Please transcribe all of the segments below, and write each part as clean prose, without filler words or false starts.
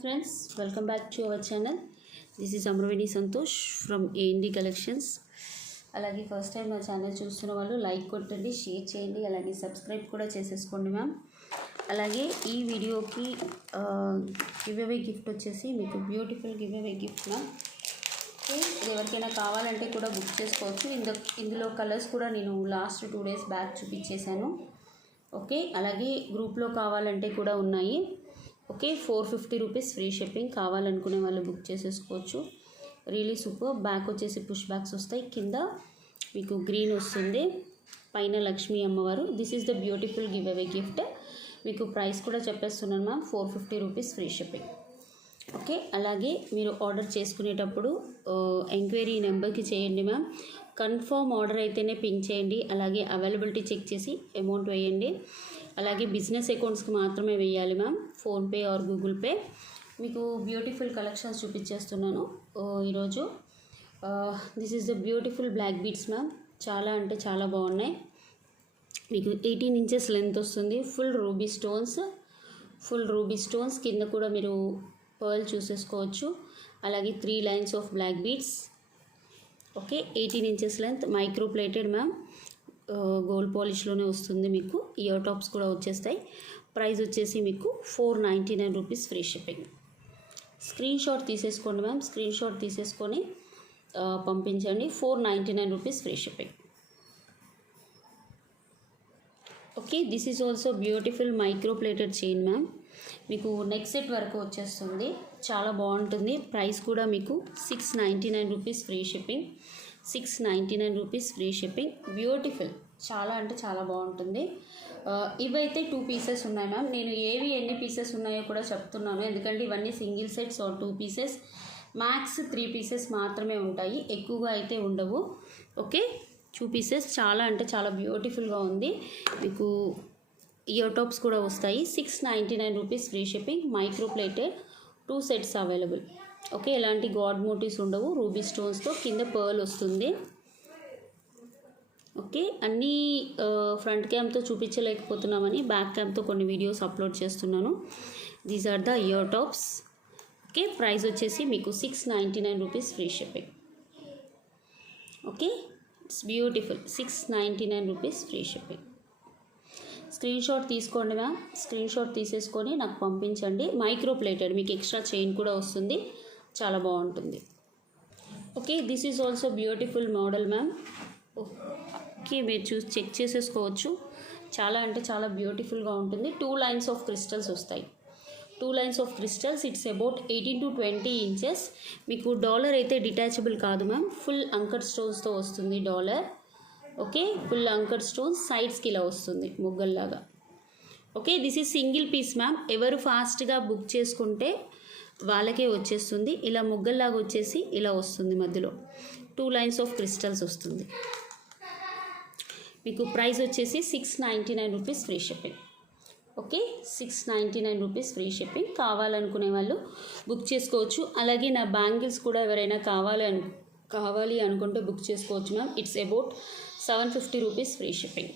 Friends, welcome back to our channel. This is Amravini Santosh from AND Collections. అలాగే first time నా channel చూస్తున్న వాళ్ళు like కొట్టండి, share చేయండి, అలాగే సబ్స్క్రైబ్ కూడా చేసేసుకోండి మ్యామ్. అలాగే ఈ వీడియోకి గివ్ అవే గిఫ్ట్ వచ్చేసి మీకు beautiful give away gift ma'am. ఇది ఎవరికైనా కావాలంటే కూడా బుక్ చేసుకోవచ్చు. ఇందులో కలర్స్ కూడా నేను లాస్ట్ 2 days బ్యాక్ చూపించేశాను. ఓకే, అలాగే గ్రూప్లో కావాలంటే కూడా ఉన్నాయి. Okay, 450 rupees free shipping. కావాలనుకునే వాళ్ళు బుక్ చేసేసుకోవచ్చు. Really super. బ్యాక్ వచ్చేసి పుష్ బ్యాక్స్ వస్తాయి, కింద మీకు గ్రీన్ వస్తుంది, పైన లక్ష్మీ అమ్మవారు. This is the beautiful give away gift. మీకు ప్రైస్ కూడా చెప్పేస్తున్నాను ma'am, 450 rupees free shipping. Okay, అలాగే మీరు ఆర్డర్ చేసుకునేటప్పుడు ఎంక్వైరీ నెంబర్కి చేయండి మ్యామ్. కన్ఫర్మ్ ఆర్డర్ అయితేనే పింక్ చేయండి. అలాగే అవైలబిలిటీ చెక్ చేసి అమౌంట్ వేయండి. అలాగే బిజినెస్ అకౌంట్స్కి మాత్రమే వేయాలి ma'am, PhonePe or Google Pay. మీకు బ్యూటిఫుల్ కలెక్షన్స్ చూపించేస్తున్నాను ఈరోజు. This is the beautiful black beads ma'am. చాలా అంటే చాలా బాగున్నాయి. మీకు 18 inches లెంత్ వస్తుంది. ఫుల్ రూబీ స్టోన్స్ కింద కూడా మీరు పర్ల్ చూసేసుకోవచ్చు. అలాగే 3 lines of black beads. Okay, 18 inches length, micro plated ma'am. Gold పాలిష్లోనే వస్తుంది. మీకు ఇయర్ టాప్స్ కూడా వచ్చేస్తాయి. ప్రైస్ వచ్చేసి మీకు 499 rupees free shipping. Screen shot తీసేసుకోండి మ్యామ్. స్క్రీన్ షాట్ తీసేసుకొని పంపించండి. 499 rupees free shipping. Okay, this is also beautiful micro plated chain ma'am. మీకు నెక్ సెట్ వరకు వచ్చేస్తుంది. చాలా బాగుంటుంది. ప్రైస్ కూడా మీకు 699 rupees free shipping. 699 rupees free shipping. Beautiful, చాలా అంటే చాలా బాగుంటుంది. ఇవైతే 2 pieces ఉన్నాయి మ్యామ్. నేను ఎన్ని పీసెస్ ఉన్నాయో కూడా చెప్తున్నాను, ఎందుకంటే ఇవన్నీ single sets are 2 pieces, max 3 pieces మాత్రమే ఉంటాయి, ఎక్కువగా అయితే ఉండవు. Okay, 2 pieces. చాలా అంటే చాలా బ్యూటిఫుల్గా ఉంది. మీకు ఇయర్ టాప్స్ కూడా వస్తాయి. 699 rupees free shipping. Micro plated 2 sets available. Okay, ఎలాంటి గాడ్ మోటివ్స్ ఉండవు. రూబీ స్టోన్స్తో కింద పర్ల్ వస్తుంది. ఓకే, అన్నీ ఫ్రంట్ క్యామ్తో చూపించలేకపోతున్నామని బ్యాక్ క్యామ్తో కొన్ని వీడియోస్ అప్లోడ్ చేస్తున్నాను. These are the ear tops. Okay, price వచ్చేసి మీకు 699 rupees free shipping. Okay, it's beautiful. 699 rupees free shipping. Screenshot తీసుకోండి మ్యామ్. స్క్రీన్ షాట్ తీసేసుకొని నాకు పంపించండి. మైక్రో ప్లేటెడ్, మీకు ఎక్స్ట్రా చైన్ కూడా వస్తుంది. చాలా బాగుంటుంది. Okay, this is also beautiful model ma'am. Okay, మీరు చెక్ చేసేసుకోవచ్చు. చాలా అంటే చాలా బ్యూటిఫుల్గా ఉంటుంది. 2 lines ఆఫ్ క్రిస్టల్స్ వస్తాయి. 2 lines of crystals. It's about 18 to 20 inches. మీకు డాలర్ అయితే డిటాచబుల్ కాదు మ్యామ్, ఫుల్ అంకర్ స్టోన్స్తో వస్తుంది డాలర్. ఓకే, ఫుల్ అంకర్ స్టోన్స్, సైడ్స్కి ఇలా వస్తుంది ముగ్గల్లాగా. Okay, this is single piece ma'am. ఎవరు ఫాస్ట్గా బుక్ చేసుకుంటే వాళ్ళకే వచ్చేస్తుంది. ఇలా ముగ్గల్లాగా వచ్చేసి ఇలా వస్తుంది. మధ్యలో 2 lines ఆఫ్ క్రిస్టల్స్ వస్తుంది. మీకు ప్రైస్ వచ్చేసి 699 rupees free shipping. Okay, 699 rupees free shipping. కావాలనుకునే వాళ్ళు బుక్ చేసుకోవచ్చు. అలాగే నా బ్యాంగిల్స్ కూడా ఎవరైనా కావాలి అనుకుంటే బుక్ చేసుకోవచ్చు ma'am. It's about 750 rupees free shipping.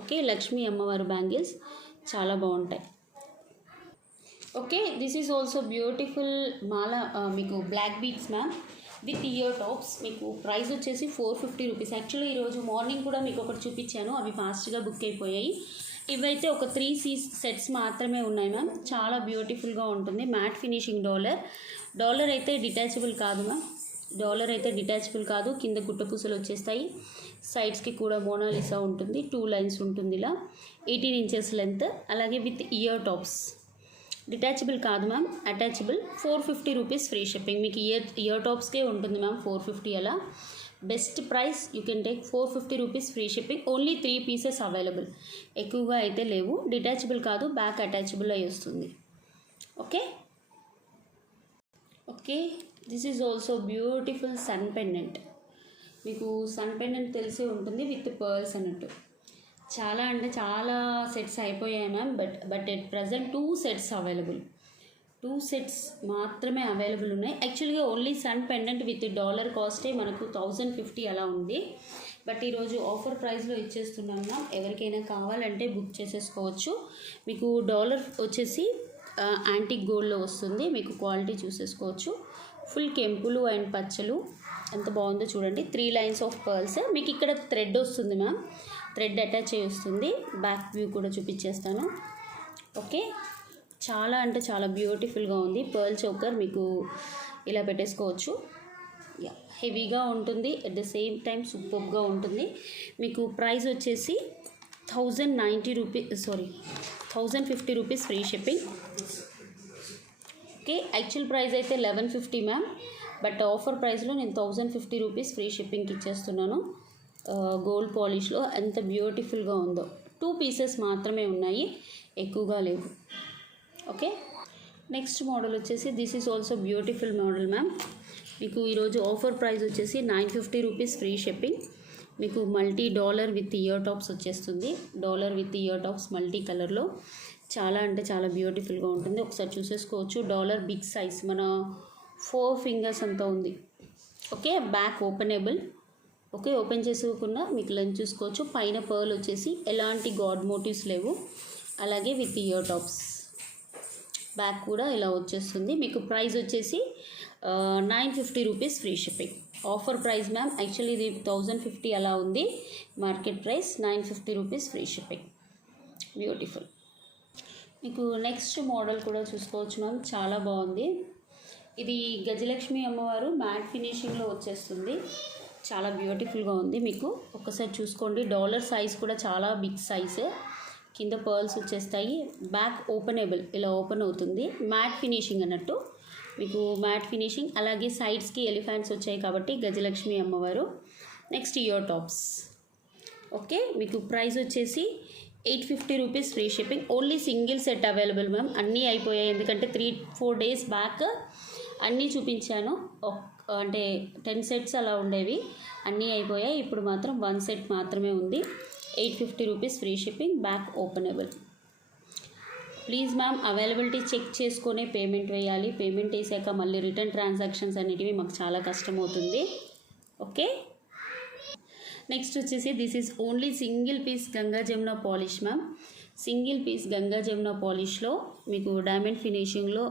Okay, Lakshmi అమ్మవారు బ్యాంగిల్స్ చాలా బాగుంటాయి. Okay, this is also beautiful మాల. మీకు black beads ma'am with ear tops. మీకు ప్రైస్ వచ్చేసి 450 రూపీస్. యాక్చువల్లీ ఈరోజు మార్నింగ్ కూడా మీకు ఒకటి చూపించాను, అవి ఫాస్ట్గా బుక్ అయిపోయాయి. ఇవైతే ఒక 3 sets మాత్రమే ఉన్నాయి మ్యామ్. చాలా బ్యూటిఫుల్గా ఉంటుంది. మ్యాట్ ఫినిషింగ్ డాలర్ అయితే డిటాచబుల్ కాదు మ్యామ్. డాలర్ అయితే డిటాచబుల్ కాదు. కింద గుట్టపూసలు వచ్చేస్తాయి. సైడ్స్కి కూడా మోనాలిసా ఉంటుంది. 2 lines ఉంటుంది ఇలా. 18 inches లెంత్. అలాగే విత్ ఇయర్ టాప్స్. డిటాచబుల్ కాదు ma'am, attachable. 450 rupees free shipping. మీకు ఇయర్ టాప్స్కే ఉంటుంది మ్యామ్ 450. అలా best price. You can take 450 rupees free shipping. Only 3 pieces available, ఎక్కువగా అయితే లేవు. డిటాచబుల్ కాదు, బ్యాక్ అటాచబుల్ అయి వస్తుంది. Okay, okay, this is also beautiful sun pendant. మీకు సన్ పెండెంట్ తెలిసే ఉంటుంది, విత్ పర్ల్స్ అన్నట్టు. చాలా అంటే చాలా సెట్స్ అయిపోయాయి ma'am. But at present 2 sets available. 2 sets మాత్రమే అవైలబుల్ ఉన్నాయి. యాక్చువల్గా only sun pendant with dollar కాస్టే మనకు 1050 అలా ఉంది. బట్ ఈరోజు ఆఫర్ ప్రైస్లో ఇచ్చేస్తున్నాం మ్యామ్. ఎవరికైనా కావాలంటే బుక్ చేసేసుకోవచ్చు. మీకు డాలర్ వచ్చేసి యాంటిక్ గోల్డ్లో వస్తుంది. మీకు క్వాలిటీ చూసేసుకోవచ్చు. ఫుల్ కెంపులు అండ్ పచ్చలు ఎంత బాగుందో చూడండి. 3 లైన్స్ ఆఫ్ పర్ల్స్. మీకు ఇక్కడ థ్రెడ్ వస్తుంది మ్యామ్, థ్రెడ్ అటాచ్ అయ్యి వస్తుంది. బ్యాక్ వ్యూ కూడా చూపించేస్తాను. ఓకే, చాలా అంటే చాలా బ్యూటిఫుల్గా ఉంది. పర్ల్ చోకర్ మీకు ఇలా పెట్టేసుకోవచ్చు. యా, హెవీగా ఉంటుంది, అట్ ద సేమ్ టైం సూపర్గా ఉంటుంది. మీకు ప్రైస్ వచ్చేసి 1050 rupees free shipping. Okay, actual price అయితే 1150 మ్యామ్, బట్ ఆఫర్ ప్రైస్లో నేను 1050 రూపీస్ ఫ్రీ షిప్పింగ్కి ఇచ్చేస్తున్నాను. గోల్డ్ పాలిష్లో ఎంత బ్యూటిఫుల్గా ఉందో. 2 పీసెస్ మాత్రమే ఉన్నాయి, ఎక్కువగా లేవు. ఓకే, నెక్స్ట్ మోడల్ వచ్చేసి this is also beautiful model ma'am. మీకు ఈరోజు ఆఫర్ ప్రైస్ వచ్చేసి 950 రూపీస్ ఫ్రీ షిప్పింగ్. మీకు multi dollar with ear tops వచ్చేస్తుంది. Dollar with ear tops multi కలర్లో చాలా అంటే చాలా బ్యూటిఫుల్గా ఉంటుంది. ఒకసారి చూసేసుకోవచ్చు. డాలర్ బిగ్ సైజ్, మన 4 ఫింగర్స్ అంతా ఉంది. Okay, back openable. Okay, open చేసుకోకుండా మీకు లెన్స్ చూసుకోవచ్చు. పైన పర్ల్ వచ్చేసి ఎలాంటి గాడ్ మోటివ్స్ లేవు, అలాగే విత్ ఇయర్ టాప్స్. బ్యాక్ కూడా ఇలా వచ్చేస్తుంది. మీకు ప్రైస్ వచ్చేసి 950 rupees free shipping. Offer price ma'am, actually ఇది 1050 అలా ఉంది. Market price 950 rupees free shipping. Beautiful. మీకు నెక్స్ట్ మోడల్ కూడా చూసుకోవచ్చు మ్యామ్, చాలా బాగుంది. ఇది గజలక్ష్మి అమ్మవారు మ్యాట్ ఫినిషింగ్లో వచ్చేస్తుంది. చాలా బ్యూటిఫుల్గా ఉంది. మీకు ఒక్కసారి చూసుకోండి. డాలర్ సైజ్ కూడా చాలా బిగ్ సైజ్. కింద పర్ల్స్ వచ్చేస్తాయి. బ్యాక్ ఓపెనబుల్, ఇలా ఓపెన్ అవుతుంది. మ్యాట్ ఫినిషింగ్ అన్నట్టు, మీకు మ్యాట్ ఫినిషింగ్. అలాగే సైడ్స్కి ఎలిఫెంట్స్ వచ్చాయి కాబట్టి గజలక్ష్మి అమ్మవారు. Next year tops. ఓకే, మీకు ప్రైస్ వచ్చేసి 850 rupees free shipping. Only single set available ma'am. అన్నీ అయిపోయాయి, ఎందుకంటే 3-4 డేస్ బ్యాక్ అన్నీ చూపించాను. అంటే 10 సెట్స్ అలా ఉండేవి, అన్నీ అయిపోయాయి. ఇప్పుడు మాత్రం 1 సెట్ మాత్రమే ఉంది. 850 rupees free shipping. Back openable. Please ma'am, availability check చేసుకునే పేమెంట్ వేయాలి. పేమెంట్ వేసాక మళ్ళీ రిటర్న్ ట్రాన్సాక్షన్స్ అనేటివి మాకు చాలా కష్టమవుతుంది. ఓకే, నెక్స్ట్ వచ్చేసి this is only single piece Ganga Jamuna polish ma'am. Single piece Ganga Jamuna పాలిష్లో మీకు డైమండ్ ఫినిషింగ్లో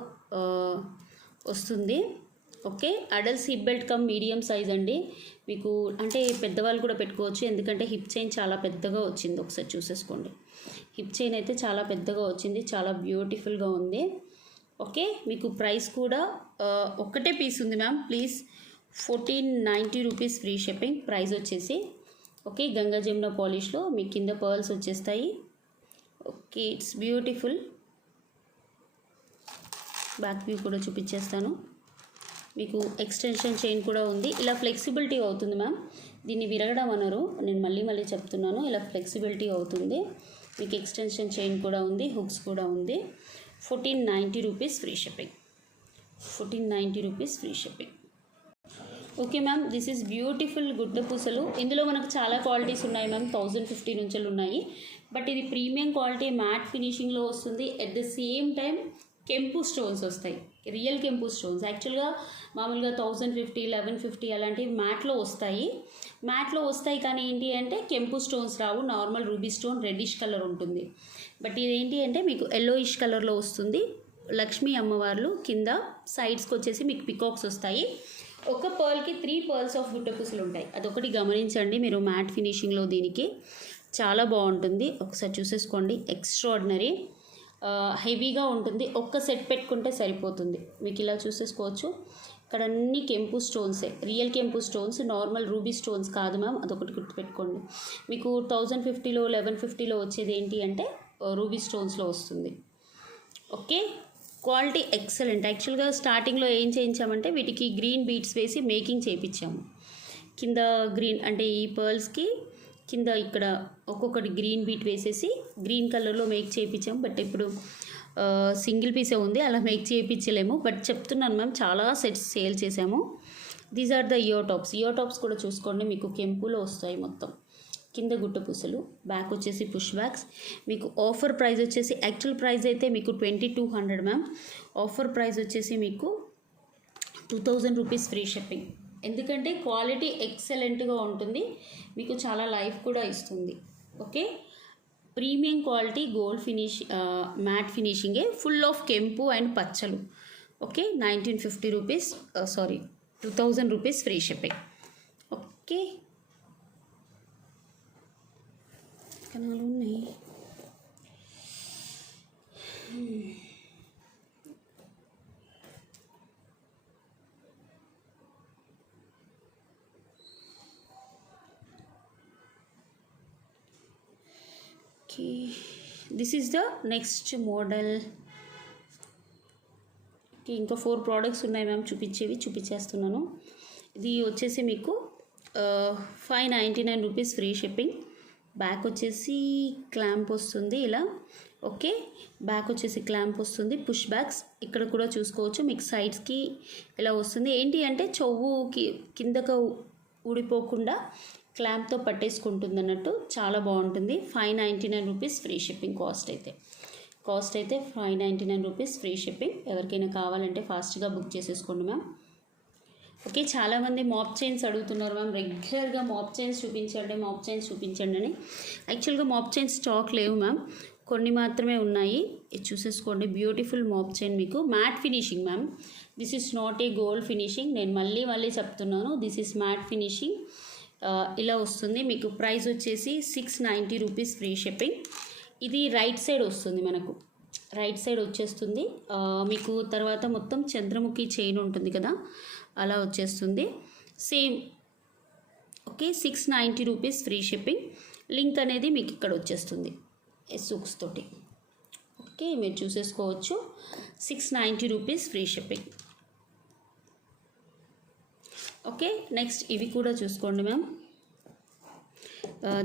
వస్తుంది. Okay, adults hip belt cum medium size అండి. మీకు అంటే పెద్దవాళ్ళు కూడా పెట్టుకోవచ్చు, ఎందుకంటే హిప్ చైన్ చాలా పెద్దగా వచ్చింది. ఒకసారి చూసేసుకోండి. హిప్ చైన్ అయితే చాలా పెద్దగా వచ్చింది, చాలా బ్యూటిఫుల్గా ఉంది. ఓకే, మీకు ప్రైస్ కూడా ఒక్కటే పీస్ ఉంది ma'am. Please 1490 rupees free shipping. Price వచ్చేసి ఓకే, గంగా జమున పాలిష్లో మీ కింద పర్ల్స్ వచ్చేస్తాయి. Okay, it's beautiful. Back view కూడా చూపించేస్తాను. మీకు ఎక్స్టెన్షన్ చైన్ కూడా ఉంది. ఇలా ఫ్లెక్సిబిలిటీ అవుతుంది మ్యామ్. దీన్ని విరగడం అనరు, నేను మళ్ళీ చెప్తున్నాను. ఇలా ఫ్లెక్సిబిలిటీ అవుతుంది. మీకు ఎక్స్టెన్షన్ చైన్ కూడా ఉంది, హుక్స్ కూడా ఉంది. 1490 rupees free shipping. 1490 rupees free shipping. Okay ma'am, this is beautiful గుడ్డ పూసలు. ఇందులో మనకు చాలా క్వాలిటీస్ ఉన్నాయి మ్యామ్. 1050 నుంచి ఉన్నాయి, బట్ ఇది ప్రీమియం క్వాలిటీ మ్యాట్ ఫినిషింగ్లో వస్తుంది. ఎట్ ద సేమ్ టైం కెంపు స్టోన్స్ వస్తాయి, రియల్ కెంపు స్టోన్స్. యాక్చువల్గా మామూలుగా 1050, 1150 అలాంటివి మ్యాట్లో వస్తాయి. కానీ ఏంటి అంటే కెంపు స్టోన్స్ రావు. Normal ruby stone reddish colour ఉంటుంది. బట్ ఇదేంటి అంటే మీకు ఎల్లోయిష్ కలర్లో వస్తుంది. లక్ష్మీ అమ్మవార్లు కింద సైడ్స్కి వచ్చేసి మీకు పికాక్స్ వస్తాయి. ఒక పర్ల్కి 3 పర్ల్స్ ఆఫ్ గుట్టపూసలు ఉంటాయి. అదొకటి గమనించండి మీరు. మ్యాట్ ఫినిషింగ్లో దీనికి చాలా బాగుంటుంది. ఒకసారి చూసేసుకోండి. ఎక్స్ట్రాడినరీ హెవీగా ఉంటుంది. ఒక్క సెట్ పెట్టుకుంటే సరిపోతుంది. మీకు ఇలా చూసేసుకోవచ్చు. ఇక్కడ అన్ని కెంపు స్టోన్సే, రియల్ కెంపు స్టోన్స్, నార్మల్ రూబీ స్టోన్స్ కాదు మ్యామ్. అదొకటి గుర్తుపెట్టుకోండి. మీకు 1050లో 1150లో వచ్చేది ఏంటి అంటే రూబీ స్టోన్స్లో వస్తుంది. Okay, quality excellent. యాక్చువల్గా స్టార్టింగ్లో ఏం చేయించామంటే వీటికి గ్రీన్ బీడ్స్ వేసి మేకింగ్ చేయించాము. కింద గ్రీన్ అంటే ఈ పర్ల్స్కి కింద ఇక్కడ ఒక్కొక్కటి గ్రీన్ బీట్ వేసేసి గ్రీన్ కలర్లో మేక్ చేయించాము. బట్ ఇప్పుడు సింగిల్ పీసే ఉంది, అలా మేక్ చేయించలేము. బట్ చెప్తున్నాను మ్యామ్, చాలా సెట్స్ సేల్ చేసాము. These are the ear tops కూడా చూసుకోండి. మీకు కెంపులో వస్తాయి మొత్తం. కింద గుట్ట పూసలు, బ్యాక్ వచ్చేసి పుష్ బ్యాక్స్. మీకు ఆఫర్ ప్రైస్ వచ్చేసి యాక్చువల్ ప్రైస్ అయితే మీకు 2200 మ్యామ్. ఆఫర్ ప్రైస్ వచ్చేసి మీకు 2000 రూపీస్ ఫ్రీ షిప్పింగ్. ఎందుకంటే క్వాలిటీ ఎక్సలెంట్గా ఉంటుంది, మీకు చాలా లైఫ్ కూడా ఇస్తుంది. Okay, premium quality gold finish matt ఫినిషింగే, ఫుల్ ఆఫ్ కెంపు అండ్ పచ్చలు. Okay, 1950 rupees, 2000 rupees free shipping. Okay, కనాలు ఉన్నాయి. Okay, this is the next model. Okay, ఇంకా 4 ప్రోడక్ట్స్ ఉన్నాయి మ్యామ్, చూపించేస్తున్నాను. ఇది వచ్చేసి మీకు 599 రూపీస్ ఫ్రీ షిప్పింగ్. బ్యాక్ వచ్చేసి క్లాంప్ వస్తుంది ఇలా. ఓకే, బ్యాక్ వచ్చేసి క్లాంప్ వస్తుంది, పుష్ బ్యాక్స్ ఇక్కడ కూడా చూసుకోవచ్చు. మీకు సైడ్స్కి ఇలా వస్తుంది. ఏంటి అంటే చెవుకి కిందకు ఊడిపోకుండా క్లాంప్తో పట్టేసుకుంటుంది అన్నట్టు, చాలా బాగుంటుంది. 599 రూపీస్ ఫ్రీ షిప్పింగ్ కాస్ట్ అయితే 599 రూపీస్ ఫ్రీ షిప్పింగ్. ఎవరికైనా కావాలంటే ఫాస్ట్గా బుక్ చేసేసుకోండి మ్యామ్. ఓకే, చాలామంది మాప్ చైన్స్ అడుగుతున్నారు మ్యామ్, రెగ్యులర్గా మాప్ చైన్స్ చూపించండి అని. యాక్చువల్గా మాప్ చైన్స్ స్టాక్ లేవు మ్యామ్, కొన్ని మాత్రమే ఉన్నాయి. ఇది చూసేసుకోండి, బ్యూటిఫుల్ మాప్ చైన్ మీకు matte finishing ma'am. This is not a gold finishing, నేను మళ్ళీ చెప్తున్నాను, దిస్ ఈస్ మ్యాట్ ఫినిషింగ్. ఇలా వస్తుంది మీకు. ప్రైస్ వచ్చేసి 690 రూపీస్ ఫ్రీ షిప్పింగ్. ఇది రైట్ సైడ్ వస్తుంది, మనకు రైట్ సైడ్ వచ్చేస్తుంది మీకు. తర్వాత మొత్తం చంద్రముఖి చైన్ ఉంటుంది కదా, అలా వచ్చేస్తుంది same. Okay, 690 rupees free shipping. Link అనేది మీకు ఇక్కడ వచ్చేస్తుంది సూక్స్ తోటి. ఓకే, మీరు చూసేసుకోవచ్చు. 690 rupees free shipping. Okay, next ఇవి కూడా చూసుకోండి మ్యామ్.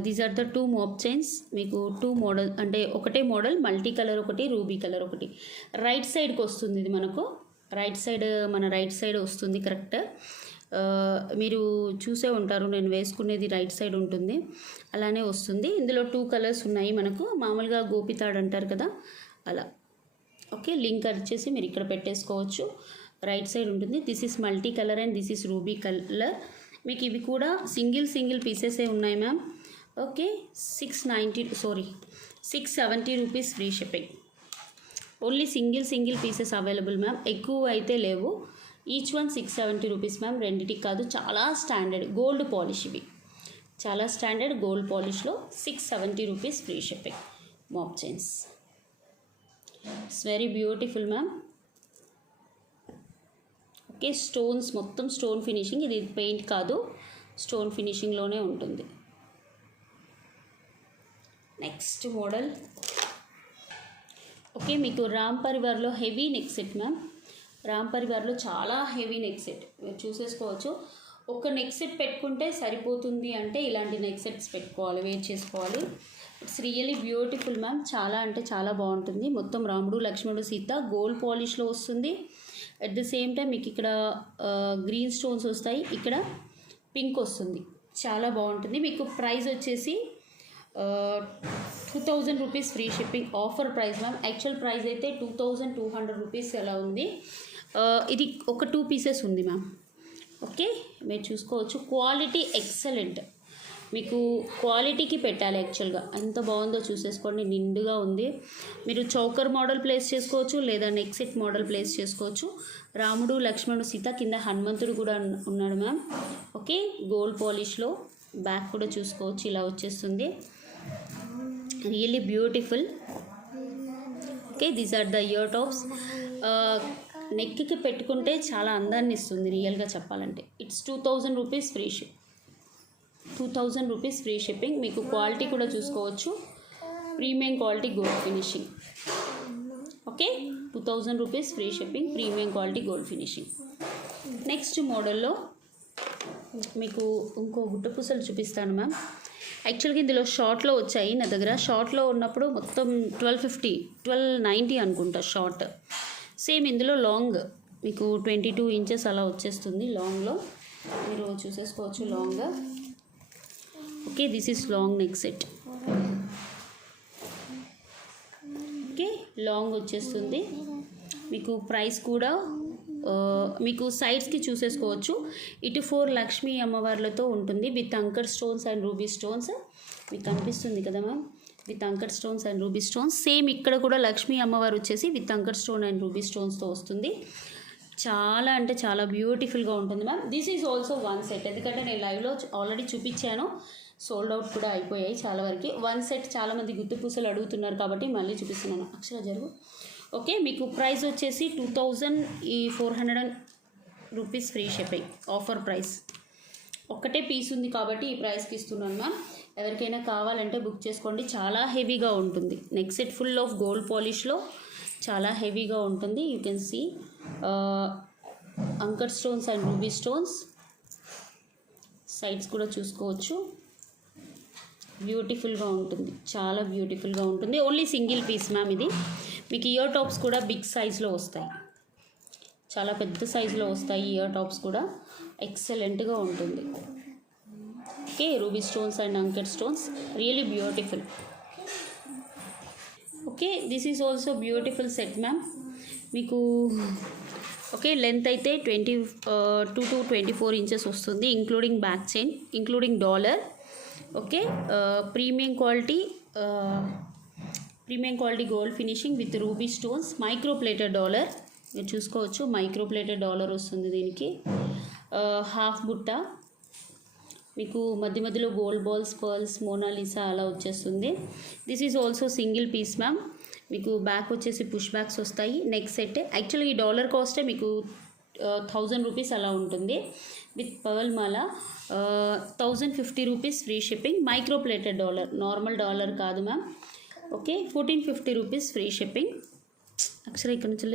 దీస్ ఆర్ ద 2 మాప్ చైన్స్. మీకు 2 మోడల్ అంటే ఒకటే మోడల్, మల్టీ కలర్ ఒకటి, రూబీ కలర్ ఒకటి. రైట్ సైడ్కి వస్తుంది ఇది మనకు, మన రైట్ సైడ్ వస్తుంది కరెక్ట్. మీరు చూసే ఉంటారు, నేను వేసుకునేది రైట్ సైడ్ ఉంటుంది, అలానే వస్తుంది. ఇందులో 2 కలర్స్ ఉన్నాయి మనకు, మామూలుగా గోపితాడు అంటారు కదా అలా. ఓకే, లింక్ వచ్చేసి మీరు ఇక్కడ పెట్టేసుకోవచ్చు, రైట్ సైడ్ ఉంటుంది. This is multi colour and this is ruby colour. మీకు ఇవి కూడా సింగిల్ పీసెసే ఉన్నాయి ma'am. Okay, 670 rupees free shipping. Only single pieces available ma'am, ఎక్కువ అయితే లేవు. ఈచ్ వన్ 670 రూపీస్ మ్యామ్, రెండిటికి కాదు. చాలా స్టాండర్డ్ గోల్డ్ పాలిష్, ఇవి చాలా స్టాండర్డ్ గోల్డ్ పాలిష్లో 670 రూపీస్ ఫ్రీ షిప్పింగ్ మాప్ chains. It's very beautiful ma'am. Okay, stones మొత్తం స్టోన్ ఫినిషింగ్, ఇది పెయింట్ కాదు, స్టోన్ ఫినిషింగ్లోనే ఉంటుంది. Next model. ఓకే, మీకు రామ్ పరివార్లో heavy neck set ma'am. Ram పరివార్లో చాలా హెవీ నెక్ సెట్ మీరు చూసేసుకోవచ్చు. ఒక నెక్ సెట్ పెట్టుకుంటే సరిపోతుంది అంటే ఇలాంటి నెక్ సెట్స్ పెట్టుకోవాలి, వెయిట్ చేసుకోవాలి. ఇట్స్ రియలీ బ్యూటిఫుల్ మ్యామ్, చాలా అంటే చాలా బాగుంటుంది. మొత్తం రాముడు లక్ష్మణుడు సీత గోల్డ్ పాలిష్లో వస్తుంది. అట్ ద సేమ్ టైం మీకు ఇక్కడ గ్రీన్ స్టోన్స్ వస్తాయి, ఇక్కడ పింక్ వస్తుంది, చాలా బాగుంటుంది. మీకు ప్రైస్ వచ్చేసి 2000 rupees free shipping. Offer price ma'am, actual price అయితే 2200 రూపీస్ ఎలా ఉంది. ఇది ఒక 2 పీసెస్ ఉంది మ్యామ్. ఓకే, మీరు చూసుకోవచ్చు. క్వాలిటీ ఎక్సలెంట్, మీకు క్వాలిటీకి పెట్టాలి యాక్చువల్గా. ఎంత బాగుందో చూసేసుకోండి, నిండుగా ఉంది. మీరు చౌకర్ మోడల్ ప్లేస్ చేసుకోవచ్చు, లేదా నెక్ సెట్ మోడల్ ప్లేస్ చేసుకోవచ్చు. రాముడు లక్ష్మణుడు సీత, కింద హనుమంతుడు కూడా ఉన్నాడు మ్యామ్. ఓకే, గోల్డ్ పాలిష్లో బ్యాక్ కూడా చూసుకోవచ్చు, ఇలా వచ్చేస్తుంది. Really beautiful. Okay, these are the ear tops. నెక్కి పెట్టుకుంటే చాలా అందాన్ని ఇస్తుంది రియల్గా చెప్పాలంటే. It's 2000 rupees free 2000 rupees free shipping. మీకు క్వాలిటీ కూడా చూసుకోవచ్చు, premium quality gold finishing. Okay, 2000 rupees free shipping, premium quality gold finishing. Next మోడల్లో మీకు ఇంకో గుట్ట పూసలు చూపిస్తాను మ్యామ్. యాక్చువల్గా ఇందులో షార్ట్లో వచ్చాయి నా దగ్గర. షార్ట్లో ఉన్నప్పుడు మొత్తం 1290 అనుకుంటా షార్ట్. సేమ్ ఇందులో లాంగ్ మీకు 22 ఇంచెస్ అలా వచ్చేస్తుంది లాంగ్లో, మీరు చూసేసుకోవచ్చు లాంగ్గా. Okay, this is long neck set. Okay, long వచ్చేస్తుంది. మీకు ప్రైస్ కూడా మీకు సైడ్స్కి చూసేసుకోవచ్చు. ఇటు 4 లక్ష్మీ అమ్మవార్లతో ఉంటుంది విత్ అంకర్ స్టోన్స్ అండ్ రూబీ స్టోన్స్. మీకు కనిపిస్తుంది కదా మ్యామ్, విత్ అంకర్ stones and ruby stones. Same ఇక్కడ కూడా లక్ష్మీ అమ్మవారు వచ్చేసి విత్ అంకర్ స్టోన్ అండ్ రూబీ స్టోన్స్తో వస్తుంది. చాలా అంటే చాలా బ్యూటిఫుల్గా ఉంటుంది ma'am. This is also one set, ఎందుకంటే నేను లైవ్లో ఆల్రెడీ చూపించాను, సోల్డ్ అవుట్ కూడా అయిపోయాయి చాలా వరకు. వన్ సెట్ చాలామంది గుత్తి పూసలు అడుగుతున్నారు కాబట్టి మళ్ళీ చూపిస్తున్నాను. అక్షర జరుగు. ఓకే, మీకు ప్రైస్ వచ్చేసి 2400 rupees free shipping offer price. ఒక్కటే పీస్ ఉంది కాబట్టి ఈ ప్రైస్కి ఇస్తున్నాను మ్యామ్. ఎవరికైనా కావాలంటే బుక్ చేసుకోండి. చాలా హెవీగా ఉంటుంది. Next set full of gold పాలిష్లో చాలా హెవీగా ఉంటుంది. యూ కెన్ సీ అంకర్ stones and ruby stones. Sides కూడా చూసుకోవచ్చు. బ్యూటిఫుల్గా ఉంటుంది, చాలా బ్యూటిఫుల్గా ఉంటుంది. ఓన్లీ సింగిల్ పీస్ మ్యామ్ ఇది. మీకు ఇయర్ టాప్స్ కూడా బిగ్ సైజ్లో వస్తాయి, చాలా పెద్ద సైజులో వస్తాయి ఇయర్ టాప్స్ కూడా. ఎక్సలెంట్గా ఉంటుంది. Okay, ruby stones and anchor stones really beautiful. Okay, this is also beautiful set ma'am. మీకు ఓకే, లెంత్ అయితే 22 to 24 ఇంచెస్ వస్తుంది, including back chain, including dollar. Okay, premium quality gold finishing with ruby stones, micro plated dollar. మీరు చూసుకోవచ్చు, micro plated dollar వస్తుంది దీనికి. Half బుట్ట, మీకు మధ్య మధ్యలో గోల్డ్ బాల్స్, పర్ల్స్, మోనాలిసా అలా వచ్చేస్తుంది. This is also single piece ma'am. మీకు బ్యాక్ వచ్చేసి పుష్ బ్యాక్స్ వస్తాయి. నెక్స్ట్ సెట్ యాక్చువల్లీ ఈ డాలర్ కాస్టే మీకు 1000 రూపీస్ అలా ఉంటుంది. విత్ పర్ల్ మాల 1050 rupees free shipping. Micro plated dollar, normal dollar కాదు ma'am. Okay, 1450 rupees free shipping. Akshara ఇక్కడ నుంచి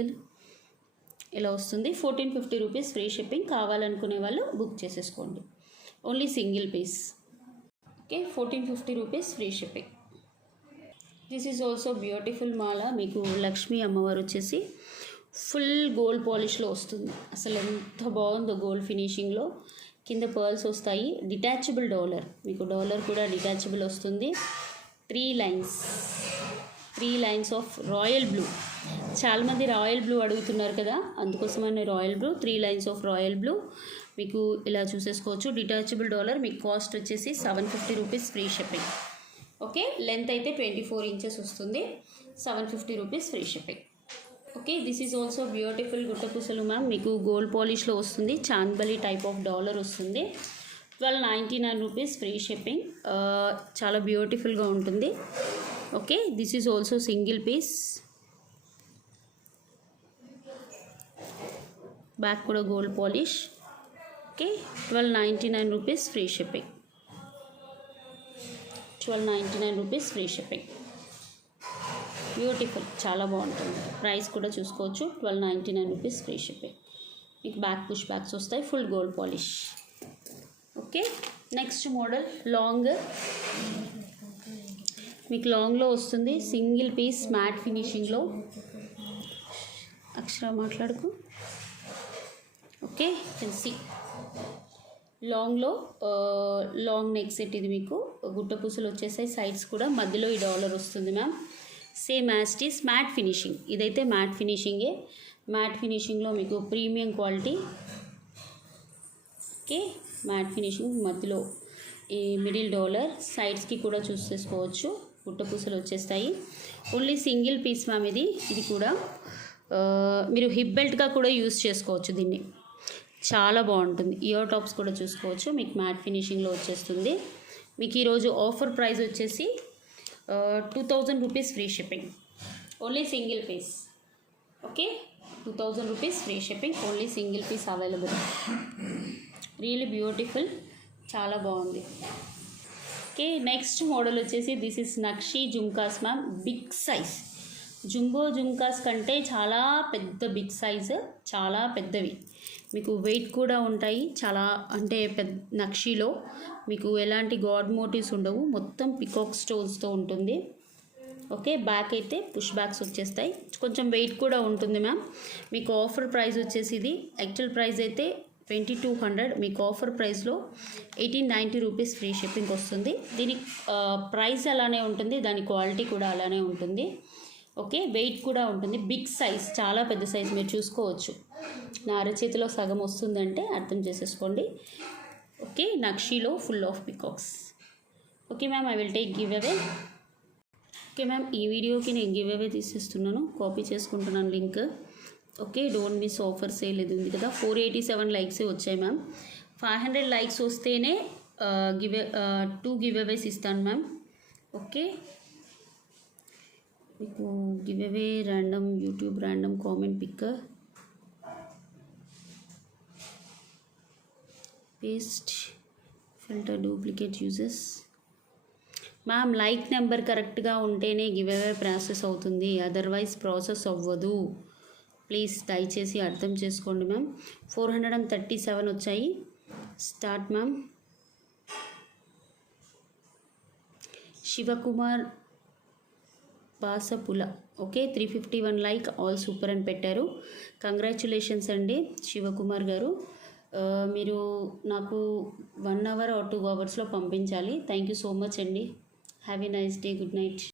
ఇలా వస్తుంది. 1450 రూపీస్ ఫ్రీ షిప్పింగ్. కావాలనుకునే వాళ్ళు బుక్ చేసేసుకోండి. Only single piece. Okay, 1450 rupees free shipping. This is also beautiful మాల. మీకు లక్ష్మీ అమ్మవారు వచ్చేసి ఫుల్ గోల్డ్ పాలిష్లో వస్తుంది. అసలు ఎంత బాగుందో గోల్డ్ ఫినిషింగ్లో. కింద పర్ల్స్ వస్తాయి. డిటాచబుల్ డాలర్, మీకు డాలర్ కూడా డిటాచబుల్ వస్తుంది. 3 లైన్స్ ఆఫ్ రాయల్ బ్లూ. చాలామంది రాయల్ బ్లూ అడుగుతున్నారు కదా, అందుకోసమని royal blue. 3 lines of royal blue మీకు ఇలా చూసేసుకోవచ్చు. Detachable dollar. మీకు కాస్ట్ వచ్చేసి 750 rupees free shipping. Okay, length అయితే 24 ఇంచెస్ వస్తుంది. 750 rupees free shipping. Okay, this is also beautiful గుట్టపూసలు మ్యామ్. మీకు గోల్డ్ పాలిష్లో వస్తుంది. చాంద్బలి టైప్ ఆఫ్ డాలర్ వస్తుంది. 1299 రూపీస్ ఫ్రీ షిప్పింగ్. చాలా బ్యూటిఫుల్గా ఉంటుంది. Okay, this is also single piece. Back కూడా gold polish. Okay, 1299 rupees free shipping. 1299 rupees free shipping. Beautiful, చాలా బాగుంటుంది. ప్రైస్ కూడా చూసుకోవచ్చు. 1299 రూపీస్ ఫ్రీ షిప్పింగ్. మీకు బ్యాక్ పుష్ బ్యాక్స్ వస్తాయి. Full gold polish. Okay, next model long. మీకు లాంగ్లో వస్తుంది. సింగిల్ పీస్ మ్యాట్ ఫినిషింగ్లో. అక్షర మాట్లాడుకు. ఓకే, కెన్ సీ లాంగ్లో లాంగ్ నెక్ సెట్. ఇది మీకు గుట్ట పూసలు వచ్చేసాయి. సైడ్స్ కూడా మధ్యలో ఈ డాలర్ వస్తుంది ma'am. Same as it is matte finishing. ఇదైతే మ్యాట్ ఫినిషింగే. మ్యాట్ ఫినిషింగ్లో మీకు premium quality. Okay, matte finishing. మధ్యలో ఈ మిడిల్ డాలర్. సైడ్స్కి కూడా చూసేసుకోవచ్చు. గుట్ట పూసలు వచ్చేస్తాయి. ఓన్లీ సింగిల్ పీస్ మ్యామ్ ఇది. ఇది కూడా మీరు హిప్ బెల్ట్గా కూడా యూస్ చేసుకోవచ్చు దీన్ని. చాలా బాగుంటుంది. ఇయర్ టాప్స్ కూడా చూసుకోవచ్చు. మీకు మ్యాట్ ఫినిషింగ్లో వచ్చేస్తుంది. మీకు ఈరోజు ఆఫర్ ప్రైస్ వచ్చేసి 2000 rupees free shipping. Only single piece. Okay, 2000 rupees free shipping. Only single piece available. Really beautiful, చాలా బాగుంది. ఓకే, నెక్స్ట్ మోడల్ వచ్చేసి దిస్ ఇస్ నక్షి jhumkas ma'am. Big size jumbo jhumkas కంటే చాలా పెద్ద బిగ్ సైజ్, చాలా పెద్దవి. మీకు వెయిట్ కూడా ఉంటాయి. చాలా అంటే పెద్ద నక్షిలో మీకు ఎలాంటి గాడ్ మోటివ్స్ ఉండవు. మొత్తం పికాక్ స్టోన్స్తో ఉంటుంది. ఓకే, బ్యాక్ అయితే పుష్ బ్యాక్స్ వచ్చేస్తాయి. కొంచెం వెయిట్ కూడా ఉంటుంది మ్యామ్. మీకు ఆఫర్ ప్రైస్ వచ్చేసి ఇది యాక్చువల్ ప్రైస్ అయితే 2200. మీకు ఆఫర్ ప్రైస్లో 1890 రూపీస్ ఫ్రీ షిప్పింగ్ వస్తుంది. దీని ప్రైస్ అలానే ఉంటుంది, దాని క్వాలిటీ కూడా అలానే ఉంటుంది. ఓకే, వెయిట్ కూడా ఉంటుంది. బిగ్ సైజ్, చాలా పెద్ద సైజ్. మీరు చూసుకోవచ్చు. నా అరచేతిలో సగం వస్తుందంటే అర్థం చేసేసుకోండి. ఓకే, నక్షిలో full of peacocks. Okay ma'am, I will take giveaway. Okay ma'am, ఈ వీడియోకి నేను గివ్ అవే తీసేస్తున్నాను, కాపీ చేసుకుంటున్నాను link. Okay, don't miss offer sale ఇది ఉంది కదా. 487 లైక్సే వచ్చాయి మ్యామ్. 500 లైక్స్ వస్తేనే టూ గివ్ అవేస్ ఇస్తాను మ్యామ్. ఓకే, మీకు giveaway random YouTube random comment picker paste filter duplicate uses. Ma'am like number కరెక్ట్గా ఉంటేనే గివ్ అవే ప్రాసెస్ అవుతుంది, అదర్వైజ్ ప్రాసెస్ అవ్వదు. ప్లీజ్ దయచేసి అర్థం చేసుకోండి మ్యామ్. 437 వచ్చాయి. Start ma'am. Shivakumar Basapula, okay, 351 like, all super అని పెట్టారు. కంగ్రాచ్యులేషన్స్ అండి శివకుమార్ గారు. మీరు నాకు 1 అవర్ ఆర్ 2 అవర్స్లో పంపించాలి. థ్యాంక్ యూ సో మచ్ అండి. Have a nice day. Good night.